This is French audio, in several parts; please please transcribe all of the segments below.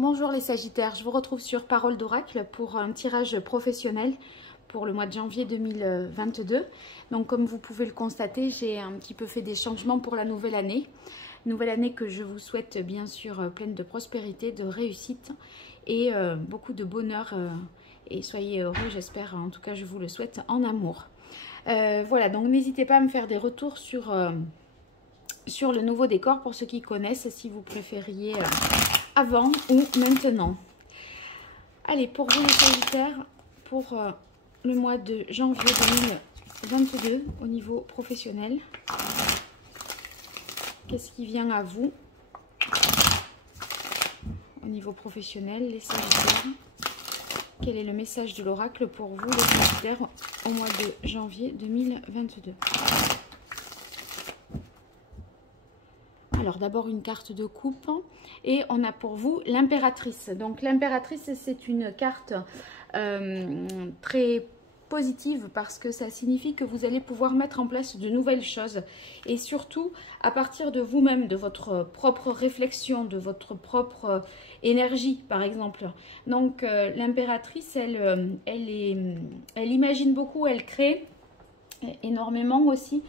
Bonjour les Sagittaires, je vous retrouve sur Parole d'Oracle pour un tirage professionnel pour le mois de janvier 2022. Donc comme vous pouvez le constater, j'ai un petit peu fait des changements pour la nouvelle année. Nouvelle année que je vous souhaite bien sûr pleine de prospérité, de réussite et beaucoup de bonheur. Et soyez heureux, j'espère, en tout cas je vous le souhaite, en amour. Voilà, donc n'hésitez pas à me faire des retours sur le nouveau décor pour ceux qui connaissent, si vous préfériez avant ou maintenant. Allez, pour vous les Sagittaires, pour le mois de janvier 2022 au niveau professionnel, qu'est-ce qui vient à vous au niveau professionnel, les Sagittaires? Quel est le message de l'oracle pour vous les Sagittaires au mois de janvier 2022? Alors d'abord une carte de coupe et on a pour vous l'impératrice. Donc l'impératrice, c'est une carte très positive parce que ça signifie que vous allez pouvoir mettre en place de nouvelles choses et surtout à partir de vous-même, de votre propre réflexion, de votre propre énergie par exemple. Donc l'impératrice, elle imagine beaucoup, elle crée énormément aussi.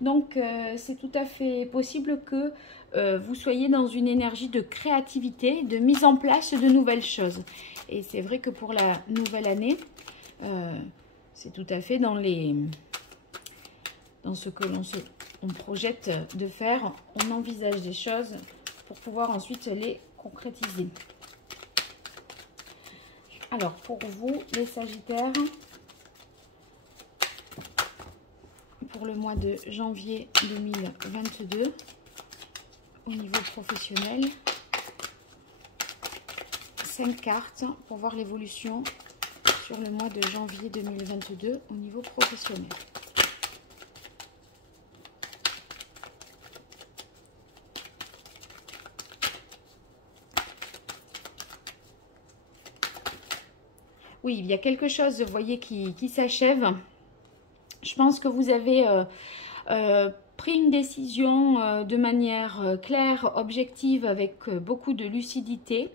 Donc c'est tout à fait possible que vous soyez dans une énergie de créativité, de mise en place de nouvelles choses. Et c'est vrai que pour la nouvelle année, c'est tout à fait dans ce que on projette de faire. On envisage des choses pour pouvoir ensuite les concrétiser. Alors pour vous les Sagittaires, pour le mois de janvier 2022 au niveau professionnel, 5 cartes pour voir l'évolution sur le mois de janvier 2022 au niveau professionnel. Oui, il y a quelque chose, vous voyez, qui s'achève. Je pense que vous avez pris une décision de manière claire, objective, avec beaucoup de lucidité,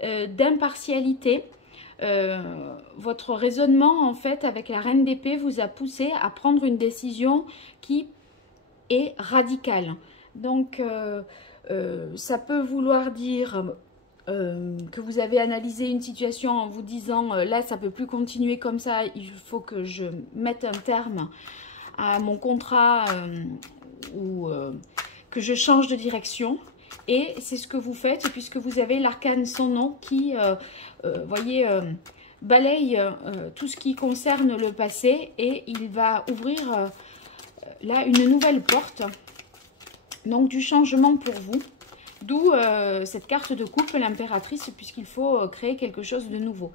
d'impartialité. Votre raisonnement, en fait, avec la reine d'épée, vous a poussé à prendre une décision qui est radicale. Donc, ça peut vouloir dire que vous avez analysé une situation en vous disant là ça peut plus continuer comme ça, il faut que je mette un terme à mon contrat ou que je change de direction, et c'est ce que vous faites puisque vous avez l'arcane sans nom qui voyez balaye tout ce qui concerne le passé et il va ouvrir là une nouvelle porte, donc du changement pour vous. D'où cette carte de coupe, l'impératrice, puisqu'il faut créer quelque chose de nouveau.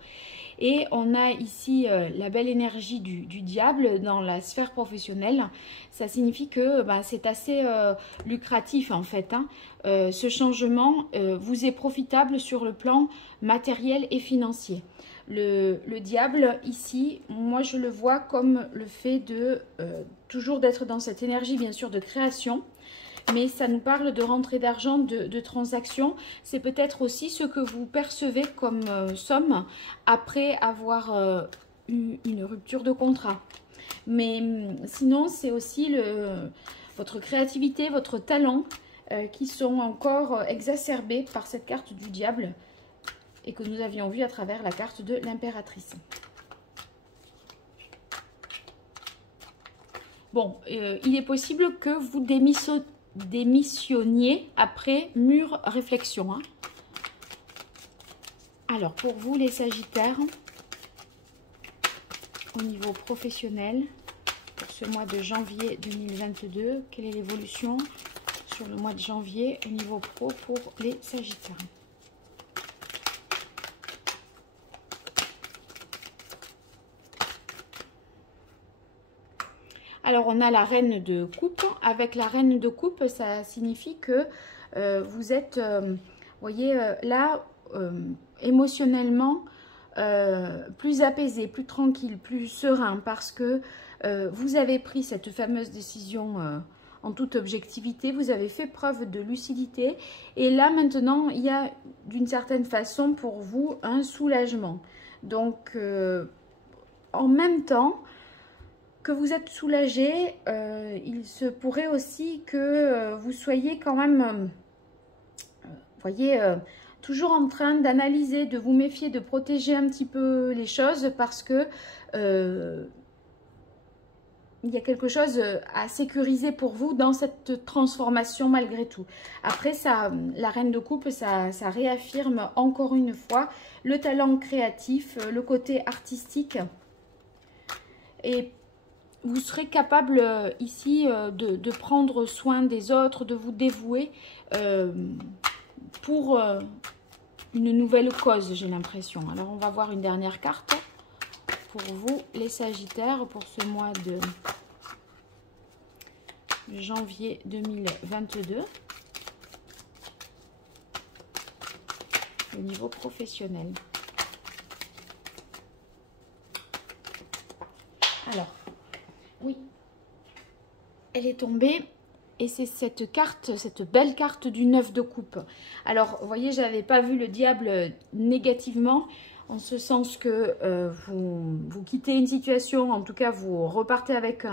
Et on a ici la belle énergie du diable dans la sphère professionnelle. Ça signifie que c'est assez lucratif en fait. Hein. Ce changement vous est profitable sur le plan matériel et financier. Le diable ici, moi je le vois comme le fait de toujours d'être dans cette énergie bien sûr de création. Mais ça nous parle de rentrée d'argent, de transactions. C'est peut-être aussi ce que vous percevez comme somme après avoir eu une rupture de contrat. Mais sinon, c'est aussi votre créativité, votre talent qui sont encore exacerbés par cette carte du diable et que nous avions vu à travers la carte de l'impératrice. Bon, il est possible que vous démissionniez après mûre réflexion. Hein. Alors, pour vous les Sagittaires, au niveau professionnel, pour ce mois de janvier 2022, quelle est l'évolution sur le mois de janvier au niveau pro pour les Sagittaires? Alors, on a la reine de coupe. Avec la reine de coupe, ça signifie que vous êtes, voyez, là, émotionnellement, plus apaisé, plus tranquille, plus serein, parce que vous avez pris cette fameuse décision en toute objectivité, vous avez fait preuve de lucidité. Et là, maintenant, il y a d'une certaine façon pour vous un soulagement. Donc, en même temps que vous êtes soulagé, il se pourrait aussi que vous soyez quand même, vous voyez, toujours en train d'analyser, de vous méfier, de protéger un petit peu les choses parce que il y a quelque chose à sécuriser pour vous dans cette transformation malgré tout. Après, ça, la reine de coupe, ça réaffirme encore une fois le talent créatif, le côté artistique. Et vous serez capable ici de prendre soin des autres, de vous dévouer pour une nouvelle cause, j'ai l'impression. Alors, on va voir une dernière carte pour vous, les Sagittaires, pour ce mois de janvier 2022. Au niveau professionnel. Alors, oui, elle est tombée. Et c'est cette carte, cette belle carte du 9 de coupe. Alors, vous voyez, je n'avais pas vu le diable négativement, en ce sens que vous quittez une situation, en tout cas, vous repartez avec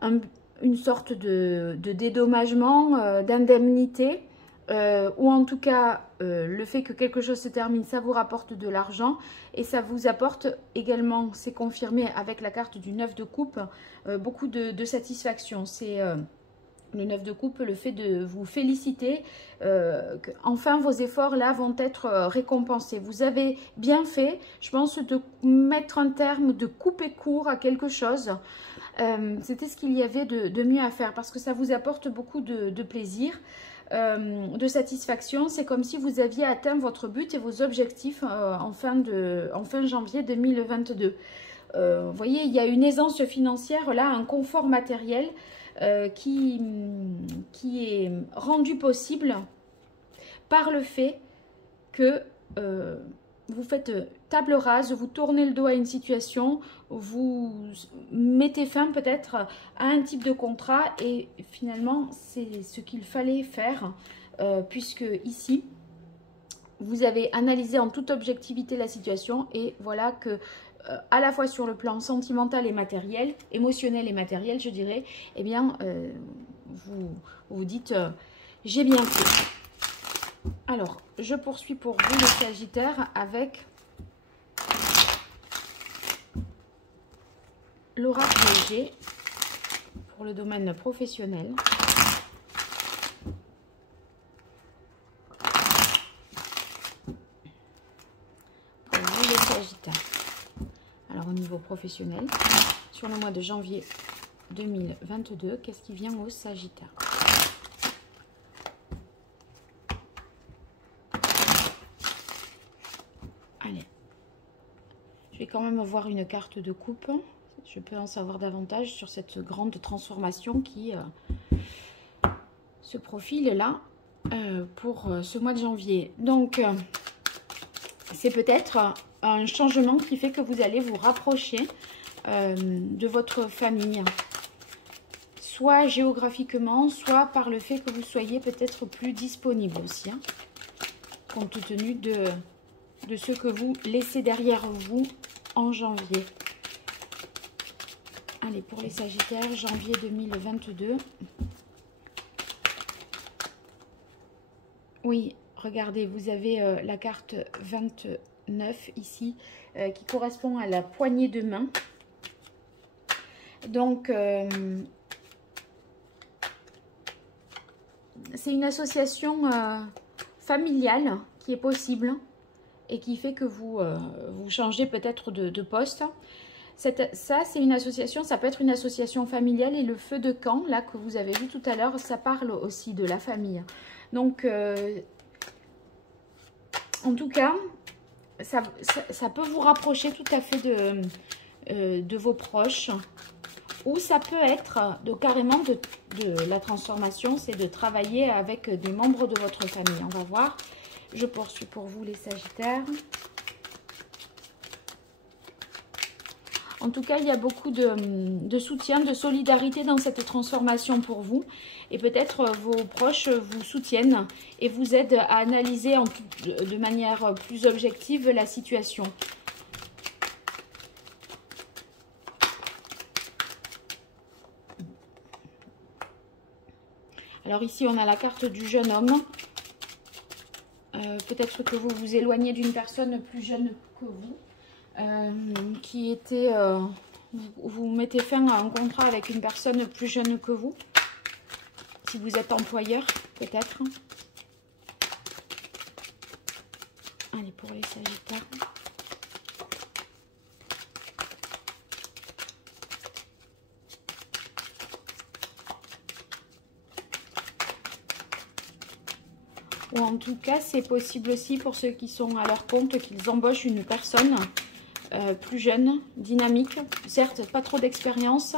une sorte de dédommagement, d'indemnité, ou en tout cas, le fait que quelque chose se termine, ça vous rapporte de l'argent, et ça vous apporte également, c'est confirmé avec la carte du 9 de coupe, beaucoup de satisfaction. C'est... le 9 de coupe, le fait de vous féliciter, enfin vos efforts là vont être récompensés. Vous avez bien fait, je pense, de mettre un terme, de couper court à quelque chose. C'était ce qu'il y avait de mieux à faire parce que ça vous apporte beaucoup de plaisir, de satisfaction. C'est comme si vous aviez atteint votre but et vos objectifs en fin janvier 2022. Vous voyez, il y a une aisance financière là, un confort matériel qui est rendu possible par le fait que vous faites table rase, vous tournez le dos à une situation, vous mettez fin peut-être à un type de contrat et finalement c'est ce qu'il fallait faire puisque ici vous avez analysé en toute objectivité la situation et voilà que à la fois sur le plan sentimental et matériel, émotionnel et matériel, je dirais, eh bien, vous dites, j'ai bien fait. Alors, je poursuis pour vous, les Sagittaires, avec l'oracle G pour le domaine professionnel. Pour vous, les Sagittaires. Alors, au niveau professionnel, sur le mois de janvier 2022, qu'est-ce qui vient au Sagittaire? Allez, je vais quand même voir une carte de coupe. Je peux en savoir davantage sur cette grande transformation qui se profile là pour ce mois de janvier. Donc, c'est peut-être un changement qui fait que vous allez vous rapprocher de votre famille, soit géographiquement, soit par le fait que vous soyez peut-être plus disponible aussi, hein, compte tenu de ce que vous laissez derrière vous en janvier. Allez, pour les Sagittaires, janvier 2022. Oui, regardez, vous avez la carte 29 ici, qui correspond à la poignée de main. Donc, c'est une association familiale qui est possible et qui fait que vous changez peut-être de poste. Ça, c'est une association, ça peut être une association familiale et le feu de camp, là, que vous avez vu tout à l'heure, ça parle aussi de la famille. Donc, en tout cas, ça peut vous rapprocher tout à fait de vos proches. Ou ça peut être carrément de la transformation, c'est de travailler avec des membres de votre famille. On va voir. Je poursuis pour vous les Sagittaires. En tout cas, il y a beaucoup de soutien, de solidarité dans cette transformation pour vous. Et peut-être vos proches vous soutiennent et vous aident à analyser de manière plus objective la situation. Alors ici, on a la carte du jeune homme. Peut-être que vous vous éloignez d'une personne plus jeune que vous, qui était... vous mettez fin à un contrat avec une personne plus jeune que vous. Si vous êtes employeur, peut-être. Allez, pour les Sagittaires. Ou en tout cas, c'est possible aussi pour ceux qui sont à leur compte qu'ils embauchent une personne plus jeune, dynamique. Certes, pas trop d'expérience.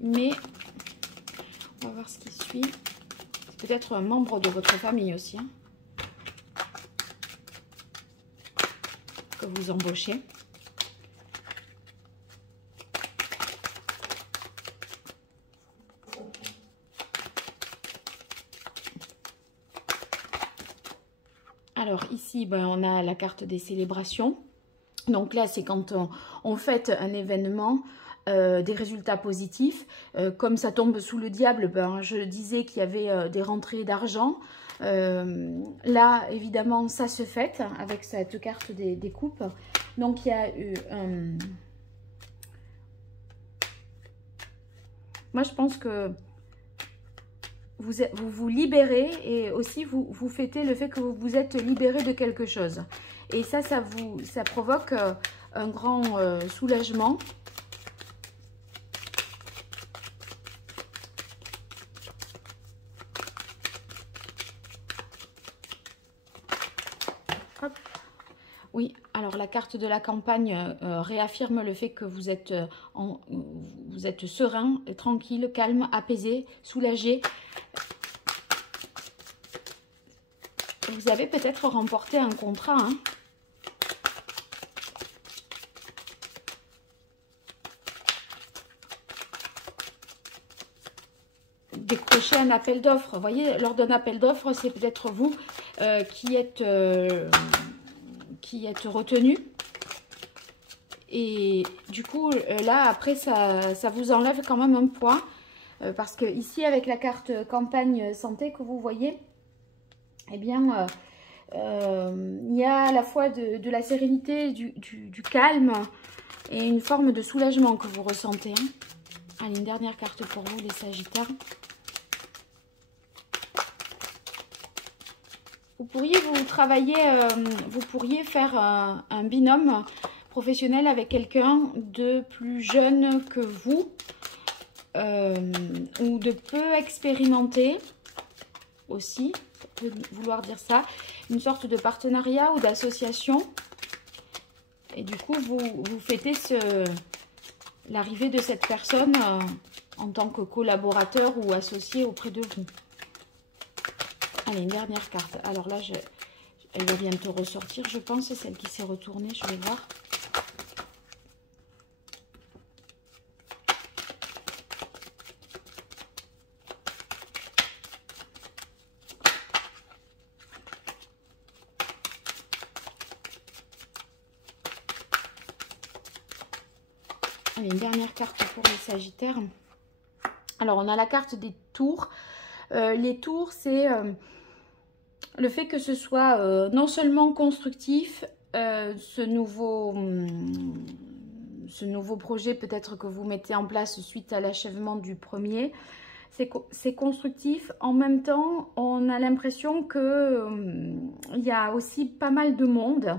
Mais, on va voir ce qui suit. C'est peut-être un membre de votre famille aussi. Hein, que vous embauchez. Alors ici, ben, on a la carte des célébrations. Donc là, c'est quand on fête un événement, des résultats positifs. Comme ça tombe sous le diable, ben, je disais qu'il y avait des rentrées d'argent. Là, évidemment, ça se fête avec cette carte des coupes. Donc il y a eu moi, je pense que vous vous libérez et aussi vous fêtez le fait que vous vous êtes libéré de quelque chose. Et ça provoque un grand soulagement. Hop. Oui, alors la carte de la campagne réaffirme le fait que vous êtes serein, tranquille, calme, apaisé, soulagé. Vous avez peut-être remporté un contrat. Hein. Décrocher un appel d'offres. Vous voyez, lors d'un appel d'offres, c'est peut-être vous qui êtes retenu. Et du coup, là, après, ça vous enlève quand même un poids. Parce que ici, avec la carte campagne santé que vous voyez, eh bien, il y a à la fois de la sérénité, du calme et une forme de soulagement que vous ressentez. Hein. Allez, une dernière carte pour vous, les Sagittaires. Vous pourriez vous pourriez faire un binôme professionnel avec quelqu'un de plus jeune que vous ou de peu expérimenté aussi. Ça peut vouloir dire ça, une sorte de partenariat ou d'association. Et du coup, vous fêtez l'arrivée de cette personne en tant que collaborateur ou associé auprès de vous. Allez, une dernière carte. Alors là, elle va bientôt ressortir, je pense, celle qui s'est retournée, je vais voir. Allez, une dernière carte pour les Sagittaires. Alors, on a la carte des tours. Les tours, c'est le fait que ce soit non seulement constructif, ce nouveau projet peut-être que vous mettez en place suite à l'achèvement du premier, c'est constructif. En même temps, on a l'impression qu'il y a aussi pas mal de monde.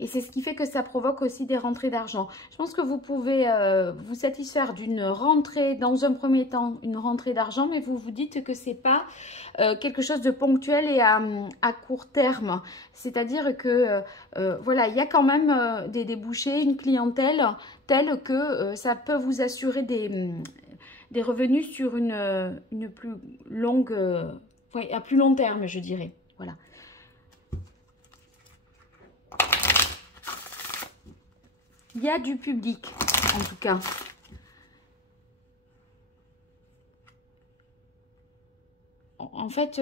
Et c'est ce qui fait que ça provoque aussi des rentrées d'argent. Je pense que vous pouvez vous satisfaire d'une rentrée, dans un premier temps, une rentrée d'argent, mais vous vous dites que ce n'est pas quelque chose de ponctuel et à court terme. C'est-à-dire que, voilà, il y a quand même des débouchés, une clientèle telle que ça peut vous assurer des revenus sur une plus longue, ouais, à plus long terme, je dirais. Voilà. Il y a du public, en tout cas. En fait,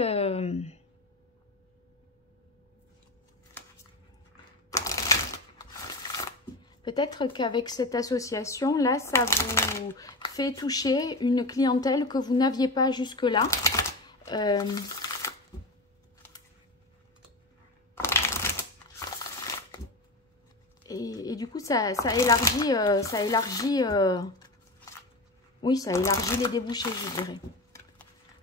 peut-être qu'avec cette association-là, ça vous fait toucher une clientèle que vous n'aviez pas jusque-là. Et du coup, ça élargit, oui, ça élargit les débouchés, je dirais.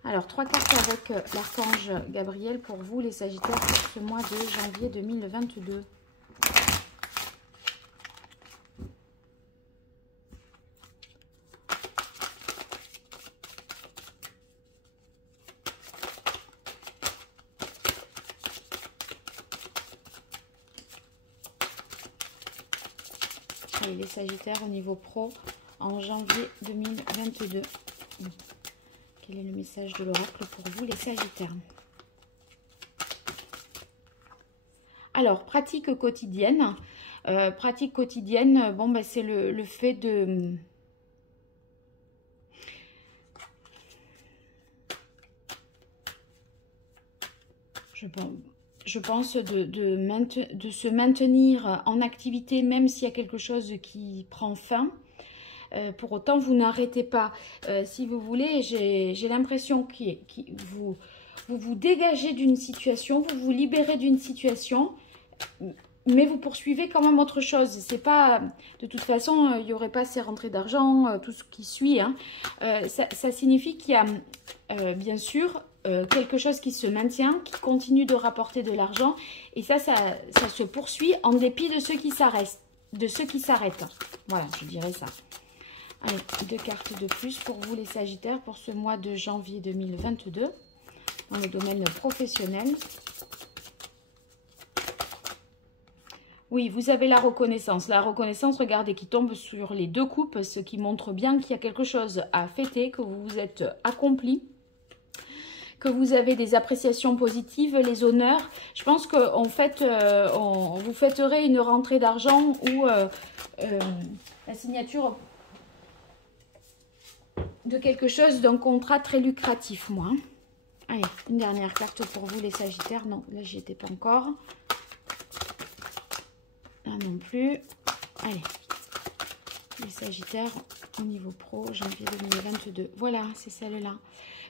Alors, 3 cartes avec l'archange Gabriel pour vous, les Sagittaires, pour ce mois de janvier 2022. Et les Sagittaires au niveau pro en janvier 2022. Quel est le message de l'oracle pour vous, les Sagittaires? Alors, pratique quotidienne. Pratique quotidienne, bon, bah, c'est le fait de... Je pense de se maintenir en activité, même s'il y a quelque chose qui prend fin. Pour autant, vous n'arrêtez pas. Si vous voulez, j'ai l'impression que vous vous dégagez d'une situation, vous vous libérez d'une situation, mais vous poursuivez quand même autre chose. C'est pas, de toute façon, il n'y aurait pas ces rentrées d'argent, tout ce qui suit. Hein. Ça signifie qu'il y a, bien sûr, quelque chose qui se maintient, qui continue de rapporter de l'argent. Et ça se poursuit en dépit de ceux qui s'arrêtent. Voilà, je dirais ça. Allez, 2 cartes de plus pour vous les Sagittaires pour ce mois de janvier 2022 dans le domaine professionnel. Oui, vous avez la reconnaissance. La reconnaissance, regardez, qui tombe sur les 2 coupes, ce qui montre bien qu'il y a quelque chose à fêter, que vous vous êtes accompli, que vous avez des appréciations positives, les honneurs. Je pense qu'en fait, vous fêterez une rentrée d'argent ou la signature de quelque chose, d'un contrat très lucratif, moi. Allez, une dernière carte pour vous, les Sagittaires. Non, là, j'y étais pas encore. Là non plus. Allez, les Sagittaires au niveau pro, janvier 2022. Voilà, c'est celle-là.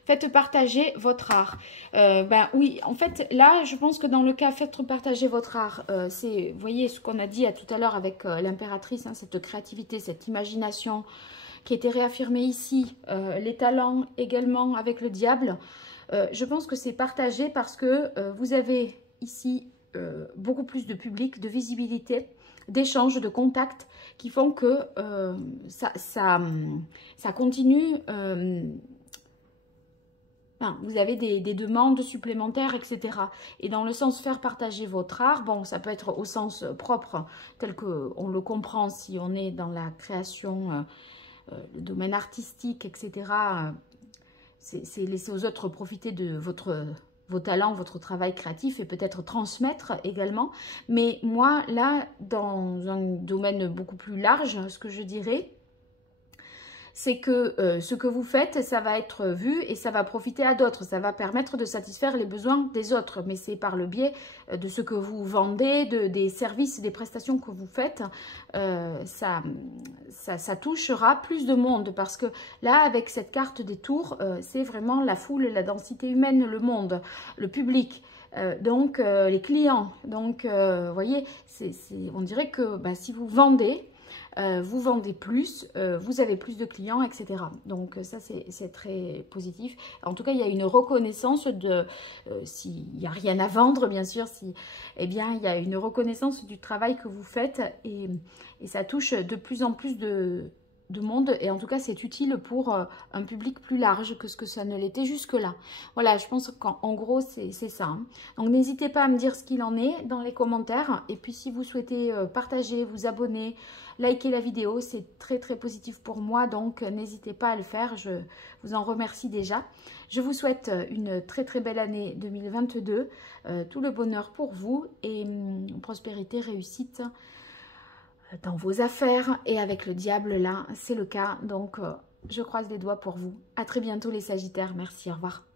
Faites partager votre art. Ben oui, en fait, là, je pense que dans le cas, faites partager votre art. C'est, vous voyez, ce qu'on a dit tout à l'heure avec l'impératrice, hein, cette créativité, cette imagination qui était réaffirmée ici, les talents également avec le diable. Je pense que c'est partagé parce que vous avez ici beaucoup plus de public, de visibilité, d'échanges, de contacts qui font que ça continue. Vous avez des demandes supplémentaires, etc. Et dans le sens faire partager votre art, bon, ça peut être au sens propre, tel qu'on le comprend si on est dans la création, le domaine artistique, etc. C'est laisser aux autres profiter de vos talents, votre travail créatif et peut-être transmettre également. Mais moi, là, dans un domaine beaucoup plus large, ce que je dirais, c'est que ce que vous faites, ça va être vu et ça va profiter à d'autres. Ça va permettre de satisfaire les besoins des autres. Mais c'est par le biais de ce que vous vendez, des services, des prestations que vous faites. Ça touchera plus de monde. Parce que là, avec cette carte des tours, c'est vraiment la foule, la densité humaine, le monde, le public. Donc, les clients. Donc, vous voyez, on dirait que si vous vendez plus, vous avez plus de clients, etc. Donc ça, c'est très positif. En tout cas, il y a une reconnaissance de, s'il n'y a rien à vendre, bien sûr, eh bien, il y a une reconnaissance du travail que vous faites et ça touche de plus en plus de monde. Et en tout cas, c'est utile pour un public plus large que ce que ça ne l'était jusque-là. Voilà, je pense qu'en gros, c'est ça. Hein. Donc, n'hésitez pas à me dire ce qu'il en est dans les commentaires. Et puis, si vous souhaitez partager, vous abonner, liker la vidéo, c'est très très positif pour moi, donc n'hésitez pas à le faire, je vous en remercie déjà. Je vous souhaite une très très belle année 2022, tout le bonheur pour vous et prospérité, réussite dans vos affaires. Et avec le diable, là, c'est le cas. Donc, je croise les doigts pour vous. À très bientôt les Sagittaires. Merci, au revoir.